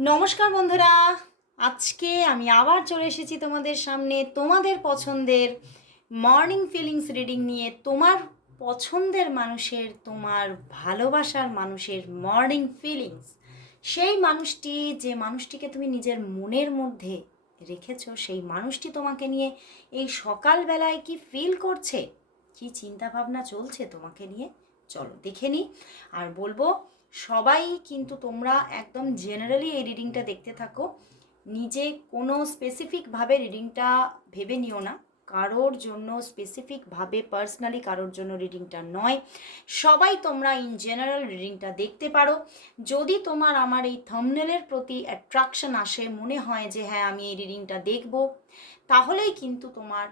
নমস্কার বন্ধুরা। আজকে আমি আবার চলে এসেছি তোমাদের সামনে তোমাদের পছন্দের মর্নিং ফিলিংস রিডিং নিয়ে। তোমার পছন্দের মানুষের, তোমার ভালোবাসার মানুষের মর্নিং ফিলিংস সেই মানুষটি, যে মানুষটিকে তুমি নিজের মনের মধ্যে রেখেছো, সেই মানুষটি তোমাকে নিয়ে এই সকালবেলায় কি ফিল করছে? কি চিন্তা ভাবনা চলছে তোমাকে নিয়ে? চলো দেখে নিই। আর বলব সবাই কিন্তু তোমরা একদম জেনারেলি এই রিডিংটা দেখতে থাকো। নিজে কোনো স্পেসিফিকভাবে রিডিংটা ভেবে নিও না। কারোর জন্য স্পেসিফিকভাবে পার্সোনালি কারোর জন্য রিডিংটা নয়। সবাই তোমরা ইন জেনারেল রিডিংটা দেখতে পারো। যদি তোমার আমার এই থামনেলের প্রতি অ্যাট্রাকশন আসে, মনে হয় যে হ্যাঁ আমি এই রিডিংটা দেখব, তাহলেই কিন্তু তোমার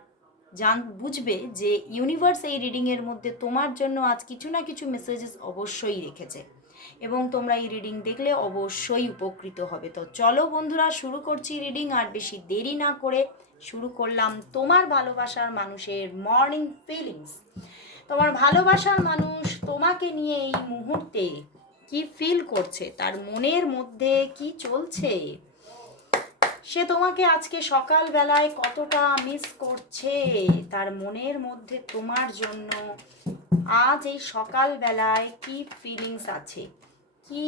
জান, বুঝবে যে ইউনিভার্স এই রিডিংয়ের মধ্যে তোমার জন্য আজ কিছু না কিছু মেসেজেস অবশ্যই রেখেছে। এবং তোমরা এই রিডিং দেখলে অবশ্যই উপকৃত হবে। তো চলো বন্ধুরা, শুরু করছি রিডিং আর বেশি দেরি না করে শুরু করলাম তোমার ভালোবাসার মানুষের মর্নিং ফিলিংস তোমার ভালোবাসার মানুষ তোমাকে নিয়ে এই মুহূর্তে কি ফিল করছে? তার মনের মধ্যে কি চলছে? সে তোমাকে আজকে সকালবেলায় কতটা মিস করছে? তার মনের মধ্যে তোমার জন্য আজ এই সকালবেলায় কি ফিলিংস আছে? কি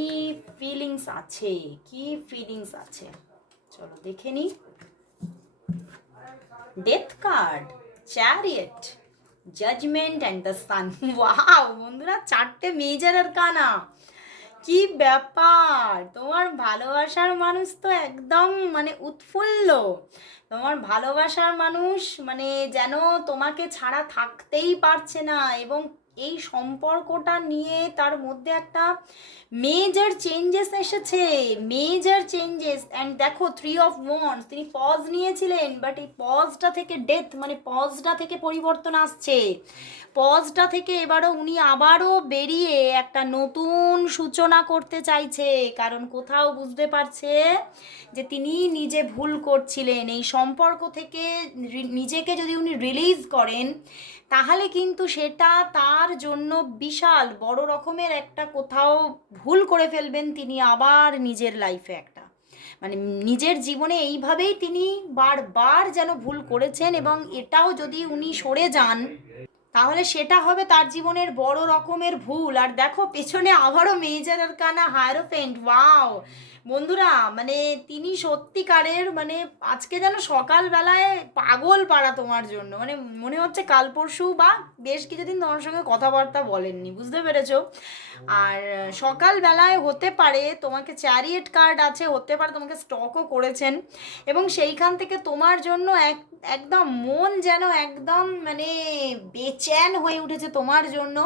ফিলিংস আছে? কি ফিলিংস আছে? চলো দেখে নি death card chariot judgement and the sun বন্ধুরা, চারটে মেজরের কানা। কি ব্যাপার? তোমার ভালোবাসার মানুষ তো একদম মানে উৎফুল্ল। তোমার ভালোবাসার মানুষ মানে যেন তোমাকে ছাড়া থাকতেই পারছে না এবং এই সম্পর্কটা নিয়ে তার মধ্যে একটা মেজর চেঞ্জেস এসেছে মেজর চেঞ্জেস অ্যান্ড দেখো থ্রি অফ ওয়ান্স তিনি পজ নিয়েছিলেন বাট এই পজটা থেকে ডেথ মানে পজটা থেকে পরিবর্তন আসছে। পজটা থেকে এবারও উনি আবারও বেরিয়ে একটা নতুন সূচনা করতে চাইছে, কারণ কোথাও বুঝতে পারছে যে তিনি নিজে ভুল করছিলেন। এই সম্পর্ক থেকে নিজেকে যদি উনি রিলিজ করেন তাহলে কিন্তু সেটা তার জন্য বিশাল, বড় রকমের একটা কোথাও ভুল করে ফেলবেন তিনি আবার নিজের লাইফে একটা। মানে নিজের জীবনে এইভাবেই তিনি বারবার যেন ভুল করেছেন এবং এটাও যদি উনি সরে যান তাহলে সেটা হবে তার জীবনের বড় রকমের ভুল। আর দেখো, পেছনে আবারও মেজর কানা হায়ারোফেন্ট ওয়াও! বন্ধুরা মানে তিনি সত্যিকারের মানে আজকে যেন সকালবেলায় পাগল পাড়া তোমার জন্য। মানে মনে হচ্ছে কাল পরশু বা বেশ কিছুদিন তোমার সঙ্গে কথাবার্তা বলেননি, বুঝতে পেরেছ? আর সকালবেলায় হতে পারে তোমাকে চ্যারিয়েট কার্ড আছে, হতে পারে তোমাকে স্টকও করেছেন। এবং সেইখান থেকে তোমার জন্য এক, একদম মন যেন একদম মানে বেচেন হয়ে উঠেছে তোমার জন্য।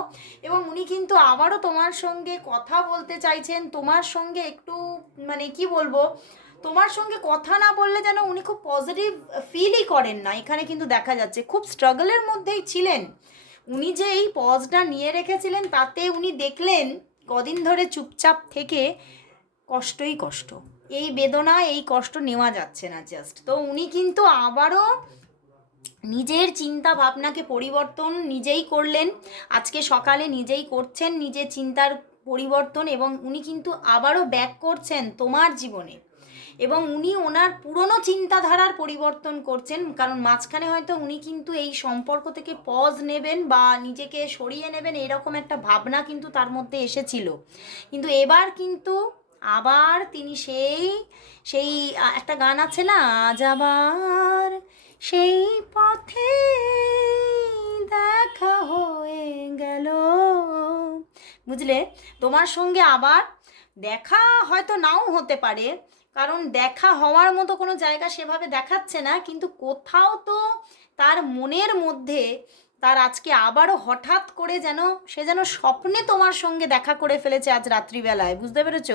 এবং উনি কিন্তু আবারও তোমার সঙ্গে কথা বলতে চাইছেন। তোমার সঙ্গে একটু মানে কি বলব, তোমার সঙ্গে কথা না বললে যেন উনি খুব পজিটিভ ফিলই করেন না। এখানে কিন্তু দেখা যাচ্ছে, খুব স্ট্রাগলের মধ্যেই ছিলেন। উনি যে এই পজটা নিয়ে রেখেছিলেন, তাতে উনি দেখলেন, কদিন ধরে চুপচাপ থেকে কষ্টই কষ্ট। এই বেদনা, এই কষ্ট নেওয়া যাচ্ছে না জাস্ট তো উনি কিন্তু আবারও নিজের চিন্তা ভাবনাকে পরিবর্তন নিজেই করলেন, আজকে সকালে নিজেই করছেন নিজের চিন্তার পরিবর্তন এবং উনি কিন্তু আবারও ব্যাক করছেন তোমার জীবনে। এবং উনি ওনার পুরনো চিন্তাধারার পরিবর্তন করছেন, কারণ মাঝখানে হয়তো উনি কিন্তু এই সম্পর্ক থেকে পজ নেবেন বা নিজেকে সরিয়ে নেবেন এরকম একটা ভাবনা কিন্তু তার মধ্যে এসেছিল। কিন্তু এবার কিন্তু আবার তিনি সেই সেই একটা গান আছে না, আজ আবার সেই পথে দেখা হয়ে গেল। বুঝলে? তোমার সঙ্গে আবার দেখা হয়তো নাও হতে পারে, কারণ দেখা হওয়ার মতো কোনো জায়গা সেভাবে দেখাচ্ছে না, কিন্তু কোথাও তো তার মনের মধ্যে তার আজকে আবারও হঠাৎ করে যেন, সে যেন স্বপ্নে তোমার সঙ্গে দেখা করে ফেলেছে আজ রাত্রিবেলায়, বুঝতে পেরেছ?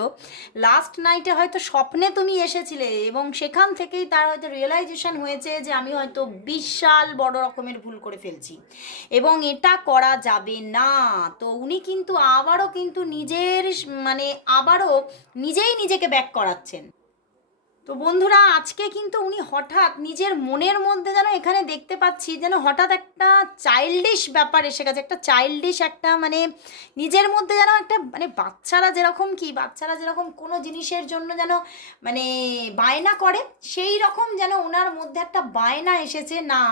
লাস্ট নাইটে হয়তো স্বপ্নে তুমি এসেছিলে এবং সেখান থেকেই তার হয়তো রিয়েলাইজেশন হয়েছে যে আমি হয়তো বিশাল বড় রকমের ভুল করে ফেলছি। এবং এটা করা যাবে না। তো উনি কিন্তু আবারও কিন্তু নিজের মানে আবারও নিজেই নিজেকে ব্যাক করাচ্ছেন। তো বন্ধুরা, আজকে কিন্তু উনি হঠাৎ নিজের মনের মধ্যে যেন এখানে দেখতে পাচ্ছি, যেন হঠাৎ একটা চাইল্ডিশ ব্যাপার এসে গেছে, একটা চাইল্ডিশ একটা মানে নিজের মধ্যে যেন একটা মানে বাচ্চারা যেরকম কি, বাচ্চারা যেরকম কোনো জিনিসের জন্য যেন মানে বায়না করে, সেই রকম যেন ওনার মধ্যে একটা বায়না এসেছে। না।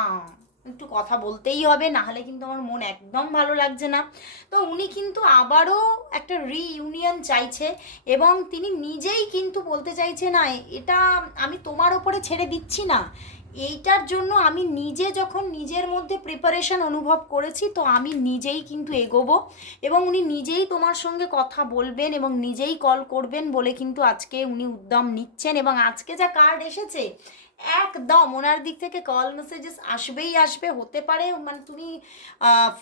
একটু কথা বলতেই হবে না হলে কিন্তু আমার মন একদম ভালো লাগছে না। তো উনি কিন্তু আবারও একটা রিইউনিয়ন চাইছে এবং তিনি নিজেই কিন্তু বলতে চাইছে না, এটা আমি তোমার ওপরে ছেড়ে দিচ্ছি না। এইটার জন্য আমি নিজে যখন নিজের মধ্যে প্রিপারেশন অনুভব করেছি, তো আমি নিজেই কিন্তু এগোবো এবং উনি নিজেই তোমার সঙ্গে কথা বলবেন এবং নিজেই কল করবেন বলে কিন্তু আজকে উনি উদ্যম নিচ্ছেন এবং আজকে যা কার্ড এসেছে একদম, ওনার দিক থেকে কল মেসেজেস আসবেই আসবে, হতে পারে মানে তুমি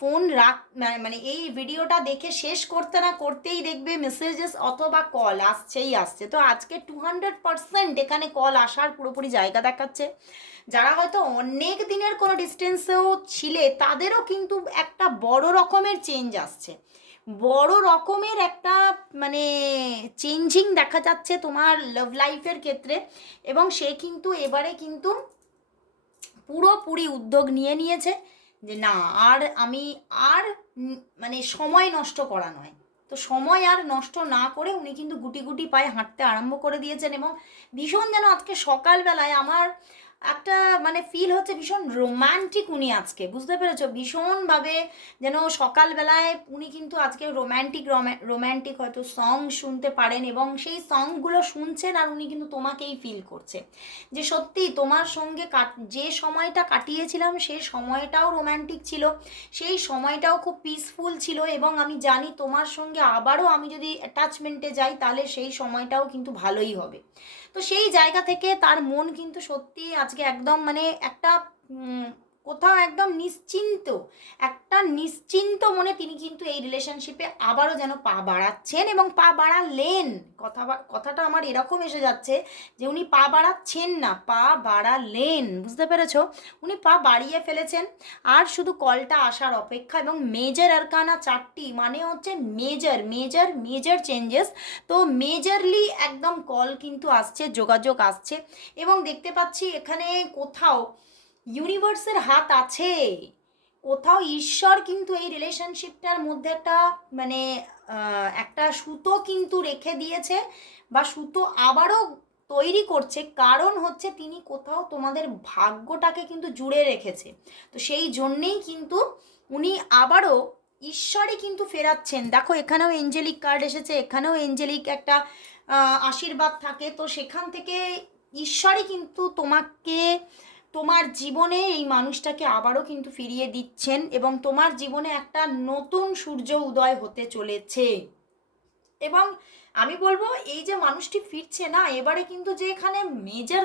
ফোন রাখ, মানে- মানে এই ভিডিওটা দেখে শেষ করতে না করতেই দেখবে মেসেজেস অথবা কল আসছেই আসছে। তো আজকে টু হান্ড্রেড পারসেন্ট এখানে কল আসার পুরোপুরি জায়গা দেখাচ্ছে। যারা হয়তো অনেক দিনের কোনো ডিস্টেন্সেও ছিলে, তাদেরও কিন্তু একটা বড় রকমের চেঞ্জ আসছে। বড় রকমের একটা মানে চেঞ্জিং দেখা যাচ্ছে তোমার লাভ লাইফের ক্ষেত্রে। এবং সে কিন্তু এবারে কিন্তু পুরোপুরি উদ্যোগ নিয়ে নিয়েছে যে, না, আর আমি, আর মানে সময় নষ্ট করা নয়। তো সময় আর নষ্ট না করে উনি কিন্তু গুটি গুটি পায়ে হাঁটতে আরম্ভ করে দিয়েছেন এবং ভীষণ যেন আজকে সকালবেলায় আমার একটা মানে ফিল হচ্ছে ভীষণ রোম্যান্টিক উনি আজকে, বুঝতে পেরেছ? ভীষণভাবে যেন সকালবেলায় উনি কিন্তু আজকে রোম্যান্টিক রোম্যান্টিক হয়তো সং শুনতে পারেন এবং সেই সংগুলো শুনছেন আর উনি কিন্তু তোমাকেই ফিল করছে। যে সত্যি তোমার সঙ্গে যে সময়টা কাটিয়েছিলাম সেই সময়টাও রোম্যান্টিক ছিল, সেই সময়টাও খুব পিসফুল ছিল এবং আমি জানি তোমার সঙ্গে আবারও আমি যদি অ্যাটাচমেন্টে যাই তাহলে সেই সময়টাও কিন্তু ভালোই হবে। তো সেই জায়গা থেকে তার মন কিন্তু সত্যি আজকে একদম মানে একটা কোথাও একদম নিশ্চিন্ত, একটা নিশ্চিন্ত মনে তিনি কিন্তু এই রিলেশনশিপে আবারও যেন পা বাড়াচ্ছেন এবং পা বাড়ালেন। কথা কথাটা আমার এরকম এসে যাচ্ছে যে উনি পা বাড়াচ্ছেন না, পা বাড়ালেন, বুঝতে পেরেছ? উনি পা বাড়িয়ে ফেলেছেন। আর শুধু কলটা আসার অপেক্ষা এবং মেজর আরকানা চারটি মানে হচ্ছে মেজর মেজর মেজর চেঞ্জেস তো মেজরলি একদম কল কিন্তু আসছে, যোগাযোগ আসছে এবং দেখতে পাচ্ছি এখানে কোথাও ইউনিভার্সের হাত আছে। কোথাও ঈশ্বর কিন্তু এই রিলেশনশিপটার মধ্যে একটা মানে একটা সুতো কিন্তু রেখে দিয়েছে বা সুতো আবারও তৈরি করছে। কারণ হচ্ছে তিনি কোথাও তোমাদের ভাগ্যটাকে কিন্তু জুড়ে রেখেছে। তো সেই জন্যেই কিন্তু উনি আবারও ঈশ্বরই কিন্তু ফেরাচ্ছেন। দেখো, এখানেও এঞ্জেলিক কার্ড এসেছে, এখানেও এঞ্জেলিক একটা আশীর্বাদ থাকে। তো সেখান থেকে ঈশ্বরই কিন্তু তোমাকে তোমার জীবনে এই মানুষটাকে আবারও কিন্তু ফিরিয়ে দিচ্ছেন এবং তোমার জীবনে একটা নতুন সূর্য উদয় হতে চলেছে। এবং আমি বলব, এই যে মানুষটি ফিরছে না, এবারে কিন্তু যে এখানে মেজর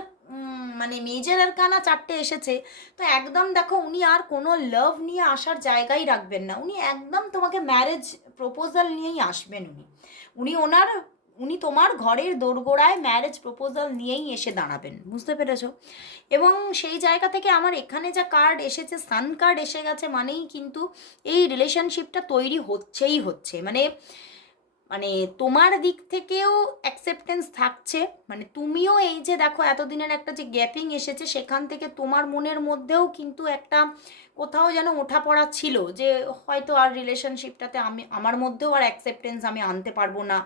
মানে মেজর আর কানা চারটে এসেছে, তো একদম দেখো উনি আর কোনো লাভ নিয়ে আসার জায়গাই রাখবেন না। উনি একদম তোমাকে ম্যারেজ প্রপোজাল নিয়েই আসবেন উনি। উনি ওনার উনি তোমার ঘরের দোরগোড়ায় ম্যারেজ প্রপোজাল নিয়েই এসে দাঁড়াবেন, বুঝতে পেরেছ? এবং সেই জায়গা থেকে আমার এখানে যা কার্ড এসেছে সান কার্ড এসে গেছে মানেই কিন্তু এই রিলেশনশিপটা তৈরি হচ্ছেই হচ্ছে। মানে মানে তোমার দিক থেকেও অ্যাকসেপ্টেন্স থাকছে। মানে তুমিও এই যে দেখো এতদিনের একটা যে গ্যাপিং এসেছে, সেখান থেকে তোমার মনের মধ্যেও কিন্তু একটা কোথাও যেন ওঠা পড়া ছিল যে হয়তো আর রিলেশনশিপটাতে আমি, আমার মধ্যেও আর অ্যাকসেপ্টেন্স আমি আনতে পারব না।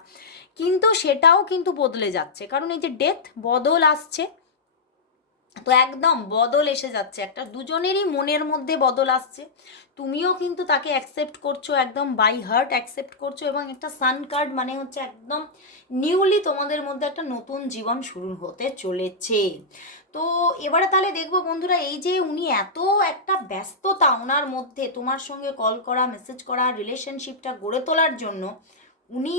কিন্তু সেটাও কিন্তু বদলে যাচ্ছে। কারণ এই যে ডেথ বদল আসছে তো একদম বদল এসে যাচ্ছে। একটা দুজনেরই মনের মধ্যে বদল আসছে। তুমিও কিন্তু তাকে অ্যাকসেপ্ট করছ, একদম বাই হার্ট অ্যাকসেপ্ট করছ এবং একটা সান কার্ড মানে হচ্ছে একদম নিউলি তোমাদের মধ্যে একটা নতুন জীবন শুরু হতে চলেছে। তো এবারে তাহলে দেখব বন্ধুরা, এই যে উনি এত একটা ব্যস্ততা ওনার মধ্যে তোমার সঙ্গে কল করা মেসেজ করা রিলেশনশিপটা গড়ে তোলার জন্য উনি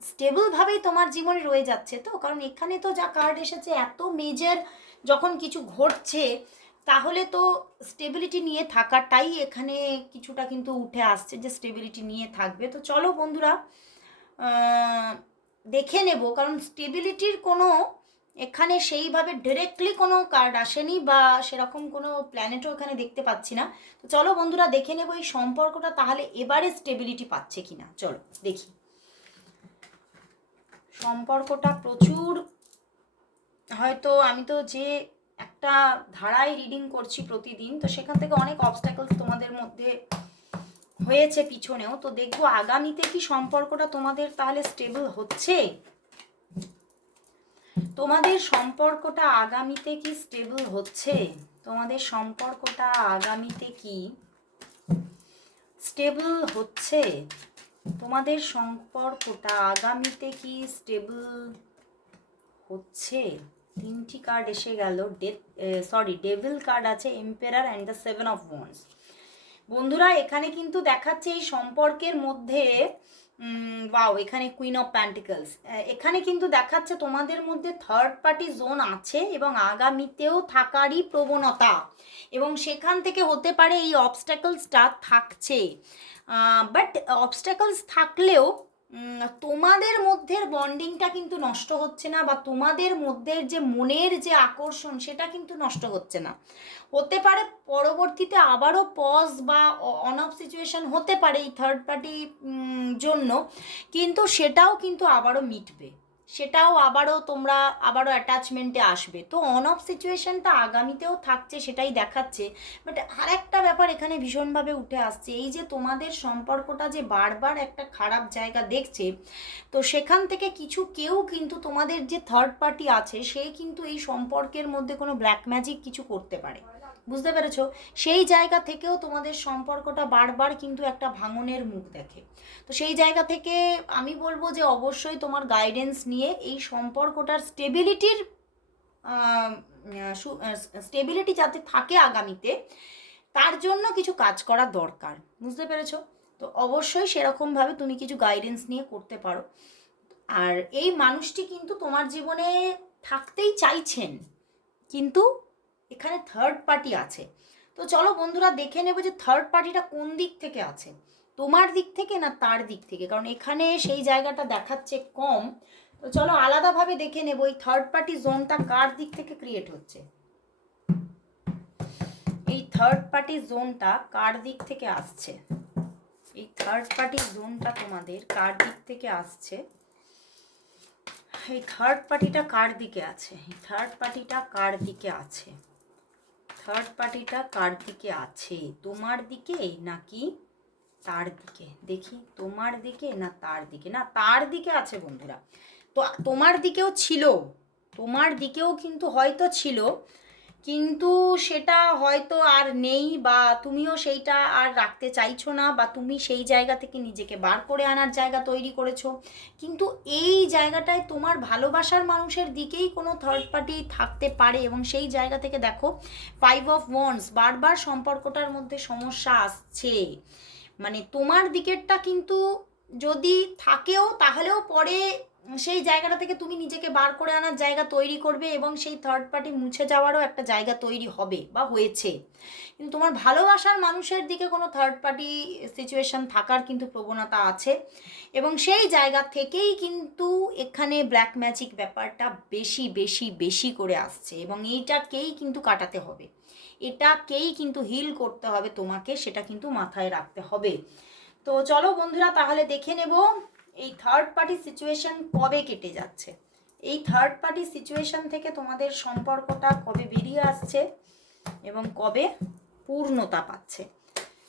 স্টেবলভাবেই তোমার জীবনে রয়ে যাচ্ছে তো? কারণ এখানে তো যা কার্ড এসেছে, এত মেজর যখন কিছু ঘটছে, তাহলে তো স্টেবিলিটি নিয়ে থাকাটাই এখানে কিছুটা কিন্তু উঠে আসছে যে স্টেবিলিটি নিয়ে থাকবে। তো চলো বন্ধুরা দেখে নেব। কারণ স্টেবিলিটির কোনো, এখানে সেইভাবে ডিরেক্টলি কোনো কার্ড আসেনি বা সেরকম কোনো প্ল্যানেটও এখানে দেখতে পাচ্ছি না। তো চলো বন্ধুরা, দেখে নেব এই সম্পর্কটা, তাহলে এবারে স্টেবিলিটি পাচ্ছে কিনা। চলো, দেখি। সম্পর্কটা প্রচুর হয়তো আমি তো যে একটা ধারায় রিডিং করছি প্রতিদিন, তো সেখান থেকে অনেক অবস্টাকলস তোমাদের মধ্যে হয়েছে পিছনেও। তো দেখব আগামীতে কি সম্পর্কটা তোমাদের তাহলে স্টেবল হচ্ছে? তোমাদের সম্পর্কটা আগামীতে কি স্টেবল হচ্ছে? তোমাদের সম্পর্কটা আগামীতে কি স্টেবল হচ্ছে? তোমাদের সম্পর্কটা আগামীতে কি স্টেবল হচ্ছে? তিনটি কার্ড এসে গেল ডেথ সরি ডেভিল কার্ড আছে emperor and the seven of wands বন্ধুরা, এখানে কিন্তু দেখাচ্ছে এই সম্পর্কের মধ্যে বাও এখানে কুইন অফ প্যান্টিকলস এখানে কিন্তু দেখাচ্ছে তোমাদের মধ্যে থার্ড পার্টি জোন আছে এবং আগামীতেও থাকারই প্রবণতা এবং সেখান থেকে হতে পারে এই অবস্ট্যাকলসটা থাকছে। বাট অবস্ট্যাকলস থাকলেও তোমাদের মধ্যের বন্ডিংটা কিন্তু নষ্ট হচ্ছে না বা তোমাদের মধ্যে যে মনের যে আকর্ষণ, সেটা কিন্তু নষ্ট হচ্ছে না। হতে পারে পরবর্তীতে আবারও পজ বা অন অফ সিচুয়েশন হতে পারে এই থার্ড পার্টি জন্য, কিন্তু সেটাও কিন্তু আবারও মিটবে। সেটাও আবারও তোমরা আবারও অ্যাটাচমেন্টে আসবে। তো অন অফ সিচুয়েশনটা আগামীতেও থাকছে, সেটাই দেখাচ্ছে। বাট আর একটা ব্যাপার এখানে ভীষণভাবে উঠে আসছে, এই যে তোমাদের সম্পর্কটা যে বারবার একটা খারাপ জায়গা দেখছে, তো সেখান থেকে কিছু কেউ কিন্তু তোমাদের যে থার্ড পার্টি আছে, সে কিন্তু এই সম্পর্কের মধ্যে কোনো ব্ল্যাক ম্যাজিক কিছু করতে পারে। বুঝতে পেরেছ? সেই জায়গা থেকেও তোমাদের সম্পর্কটা বারবার কিন্তু একটা ভাঙনের মুখ দেখে। তো সেই জায়গা থেকে আমি বলব যে অবশ্যই তোমার গাইডেন্স নিয়ে এই সম্পর্কটার স্টেবিলিটির স্টেবিলিটি যাতে থাকে আগামীতে, তার জন্য কিছু কাজ করা দরকার। বুঝতে পেরেছ? তো অবশ্যই সেরকমভাবে তুমি কিছু গাইডেন্স নিয়ে করতে পারো। আর এই মানুষটি কিন্তু তোমার জীবনে থাকতেই চাইছেন। কিন্তু এখানে থার্ড পার্টি আছে। তো চলো বন্ধুরা দেখে নেব যে থার্ড পার্টিটা কোন দিক থেকে আছে। তোমার দিক থেকে না তার দিক থেকে? কারণ এখানে সেই জায়গাটা দেখাচ্ছে কম। তো চলো আলাদাভাবে দেখে নেব এই থার্ড পার্টি জোনটা কার দিক থেকে ক্রিয়েট হচ্ছে। এই থার্ড পার্টি জোনটা কার দিক থেকে আসছে? এই থার্ড পার্টি জোনটা তোমাদের কার দিক থেকে আসছে? এই থার্ড পার্টিটা কার দিকে আছে? এই থার্ড পার্টিটা কার দিকে আছে? থার্ড পার্টিটা কার দিকে আছে? তোমার দিকে নাকি তার দিকে? দেখি, তোমার দিকে না তার দিকে? না, তার দিকে আছে বন্ধুরা। তো তোমার দিকেও ছিল। তোমার দিকেও কিন্তু হয়তো ছিল। কিন্তু সেটা হয়তো আর নেই বা তুমিও সেইটা আর রাখতে চাইছো না বা তুমি সেই জায়গা থেকে নিজেকে বার করে আনার জায়গা তৈরি করেছ। কিন্তু এই জায়গাটায় তোমার ভালোবাসার মানুষের দিকেই কোনো থার্ড পার্টি থাকতে পারে এবং সেই জায়গা থেকে দেখো ফাইভ অফ ওয়ান্স বারবার সম্পর্কটার মধ্যে সমস্যা আসছে। মানে তোমার দিকেরটা কিন্তু যদি থাকেও তাহলেও পরে সেই জায়গাটা থেকে তুমি নিজেকে বার করে আনার জায়গা তৈরি করবে এবং সেই থার্ড পার্টি মুছে যাওয়ারও একটা জায়গা তৈরি হবে বা হয়েছে। কিন্তু তোমার ভালোবাসার মানুষের দিকে কোনো থার্ড পার্টি সিচুয়েশন থাকার কিন্তু প্রবণতা আছে এবং সেই জায়গা থেকেই কিন্তু এখানে ব্ল্যাক ম্যাজিক ব্যাপারটা বেশি বেশি বেশি করে আসছে এবং এইটাকেই কিন্তু কাটাতে হবে। এটাকেই কিন্তু হিল করতে হবে তোমাকে, সেটা কিন্তু মাথায় রাখতে হবে। তো চলো বন্ধুরা, তাহলে দেখে নেব এই থার্ড পার্টি সিচুয়েশন কবে কেটে যাচ্ছে? এই থার্ড পার্টি সিচুয়েশন থেকে তোমাদের সম্পর্কটা কবে বেরিয়ে আসছে এবং কবে পূর্ণতা পাচ্ছে?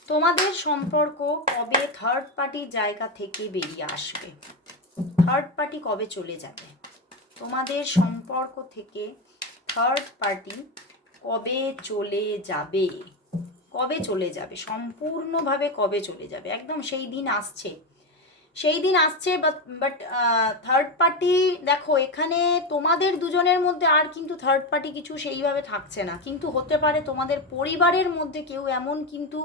তোমাদের সম্পর্ক কবে থার্ড পার্টির জায়গা থেকে বেরিয়ে আসবে? থার্ড পার্টি কবে চলে যাবে? তোমাদের সম্পর্ক থেকে থার্ড পার্টি কবে চলে যাবে? কবে চলে যাবে? সম্পূর্ণভাবে কবে চলে যাবে? একদম সেই দিন আসছে। সেই দিন আসছে বাট থার্ড পার্টি দেখো, এখানে তোমাদের দুজনের মধ্যে আর কিন্তু থার্ড পার্টি কিছু সেইভাবে থাকছে না। কিন্তু হতে পারে তোমাদের পরিবারের মধ্যে কেউ এমন কিন্তু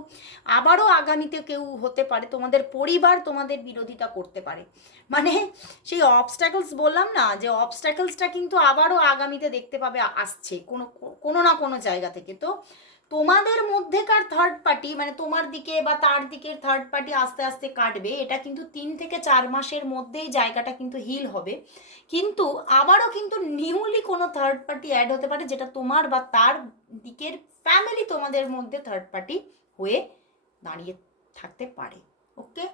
আবারও আগামীতে কেউ হতে পারে, তোমাদের পরিবার তোমাদের বিরোধিতা করতে পারে। মানে সেই অবস্ট্যাকলস বললাম না, যে অবস্ট্যাকলসটা কিন্তু আবারও আগামীতে দেখতে পাবে, আসছে কোনো কোনো না কোনো জায়গা থেকে। তো তোমাদের মধ্যেকার থার্ড পার্টি মানে তোমার দিকে বা তার দিকের থার্ড পার্টি আস্তে আস্তে কাটবে, এটা কিন্তু তিন থেকে চার মাসের মধ্যেই জায়গাটা কিন্তু হিল হবে। কিন্তু আবারও কিন্তু নিউলি কোনো থার্ড পার্টি অ্যাড হতে পারে, যেটা তোমার বা তার দিকের ফ্যামিলি তোমাদের মধ্যে থার্ড পার্টি হয়ে দাঁড়িয়ে থাকতে পারে ওকে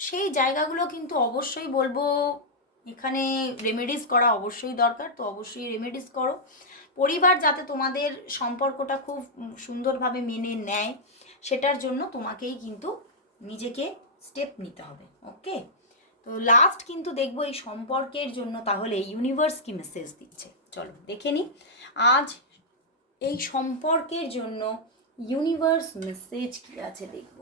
সেই জায়গাগুলো কিন্তু অবশ্যই বলব এখানে রেমেডিস করা অবশ্যই দরকার, তো অবশ্যই রেমেডিস করো। পরিবার যাতে তোমাদের সম্পর্কটা খুব সুন্দরভাবে মেনে নেয়, সেটার জন্য তোমাকেই কিন্তু নিজেকে স্টেপ নিতে হবে ওকে তো লাস্ট কিন্তু দেখব এই সম্পর্কের জন্য তাহলে ইউনিভার্স কি মেসেজ দিচ্ছে। চলো, দেখে নিই। আজ এই সম্পর্কের জন্য ইউনিভার্স মেসেজ কি আছে দেখব।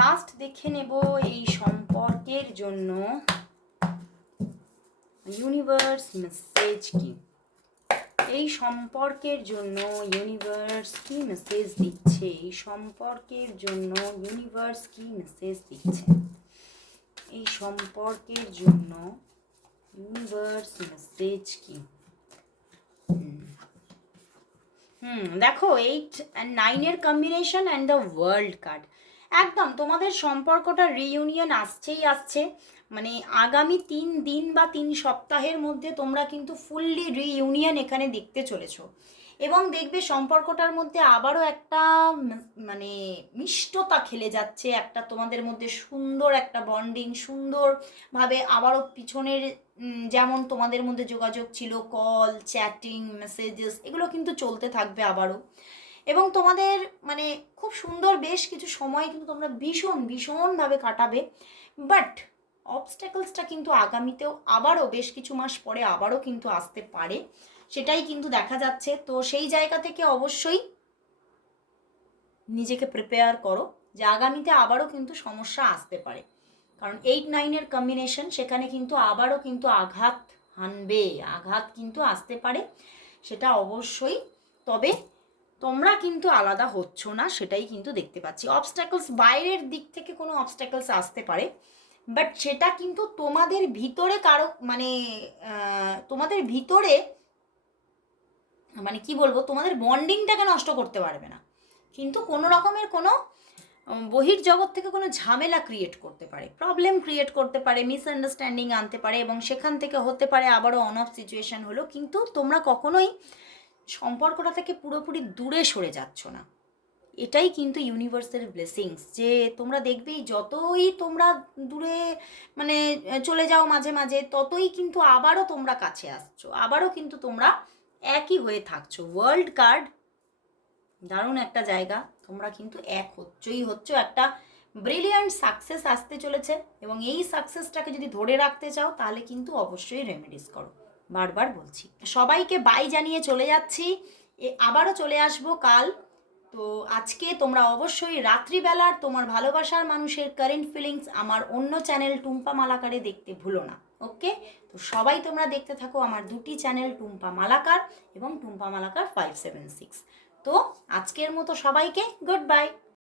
লাস্ট দেখে নেব এই সম্পর্কের জন্য। ইউনিভার্স মেসেজ কি? এই সম্পর্কের জন্য ইউনিভার্স কি মেসেজ দিচ্ছে? এই সম্পর্কের জন্য ইউনিভার্স কি মেসেজ দিচ্ছে? এই সম্পর্কের জন্য ইউনিভার্স মেসেজ কি? হুম। দেখো এইট অ্যান্ড নাইনের combination and the world card একদম, তোমাদের সম্পর্কটা রিইউনিয়ন আসছেই আসছে। মানে আগামী তিন দিন বা তিন সপ্তাহের মধ্যে তোমরা কিন্তু ফুললি রিইউনিয়ন এখানে দেখতে চলেছো। এবং দেখবে সম্পর্কটার মধ্যে আবারও একটা মানে মিষ্টতা খেলে যাচ্ছে, একটা তোমাদের মধ্যে সুন্দর একটা বন্ডিং সুন্দরভাবে আবারও পিছনের যেমন তোমাদের মধ্যে যোগাযোগ ছিল কল চ্যাটিং মেসেজেস এগুলো কিন্তু চলতে থাকবে আবারও। এবং তোমাদের মানে খুব সুন্দর বেশ কিছু সময় কিন্তু তোমরা ভীষণ ভীষণভাবে কাটাবে। বাট অবস্ট্যাকলসটা কিন্তু আগামীতেও আবারও বেশ কিছু মাস পরে আবারও কিন্তু আসতে পারে। সেটাই কিন্তু দেখা যাচ্ছে। তো সেই জায়গা থেকে অবশ্যই নিজেকে প্রিপেয়ার করো যে আগামীতে আবারও কিন্তু সমস্যা আসতে পারে। কারণ এইট নাইনের কম্বিনেশন সেখানে কিন্তু আবারও কিন্তু আঘাত হানবে, আঘাত কিন্তু আসতে পারে। সেটা অবশ্যই। তবে তোমরা কিন্তু আলাদা হচ্ছ না, সেটাই কিন্তু দেখতে পাচ্ছি। অবস্ট্যাকলস বাইরের দিক থেকে কোনো অবস্ট্যাকলস আসতে পারে বাট সেটা কিন্তু তোমাদের ভিতরে কারও মানে তোমাদের ভিতরে মানে কি বলব, তোমাদের বন্ডিংটাকে নষ্ট করতে পারবে না। কিন্তু কোনো রকমের কোনো বহির্জগৎ থেকে কোনো ঝামেলা ক্রিয়েট করতে পারে প্রবলেম ক্রিয়েট করতে পারে মিসআন্ডারস্ট্যান্ডিং আনতে পারে, এবং সেখান থেকে হতে পারে আবারও অন অফ সিচুয়েশন হলো। কিন্তু তোমরা কখনোই সম্পর্কটা থেকে পুরোপুরি দূরে সরে যাচ্ছ না। এটাই কিন্তু ইউনিভার্সের ব্লেসিংস যে তোমরা দেখবেই যতই তোমরা দূরে মানে চলে যাও মাঝে মাঝে, ততই কিন্তু আবারও তোমরা কাছে আসছো, আবারও কিন্তু তোমরা একই হয়ে থাকছো। ওয়ার্ল্ড কার্ড দারুণ একটা জায়গা, তোমরা কিন্তু এক হচ্ছই হচ্ছ, একটা ব্রিলিয়ান্ট সাকসেস আসতে চলেছে, এবং এই সাকসেসটাকে যদি ধরে রাখতে চাও, তাহলে কিন্তু অবশ্যই রেমেডিস করো। বারবার বলছি। সবাইকে বাই জানিয়ে চলে যাচ্ছি। আবারও চলে আসব কাল। তো আজকে তোমরা অবশ্যই রাত্রিবেলার তোমার ভালোবাসার মানুষের কারেন্ট ফিলিংস আমার অন্য চ্যানেল টুম্পা মালাকারে দেখতে ভুলো না ওকে তো সবাই তোমরা দেখতে থাকো আমার দুটি চ্যানেল টুম্পা মালাকার এবং Tumpa Malakar five seven six তো আজকের মতো সবাইকে গুড বাই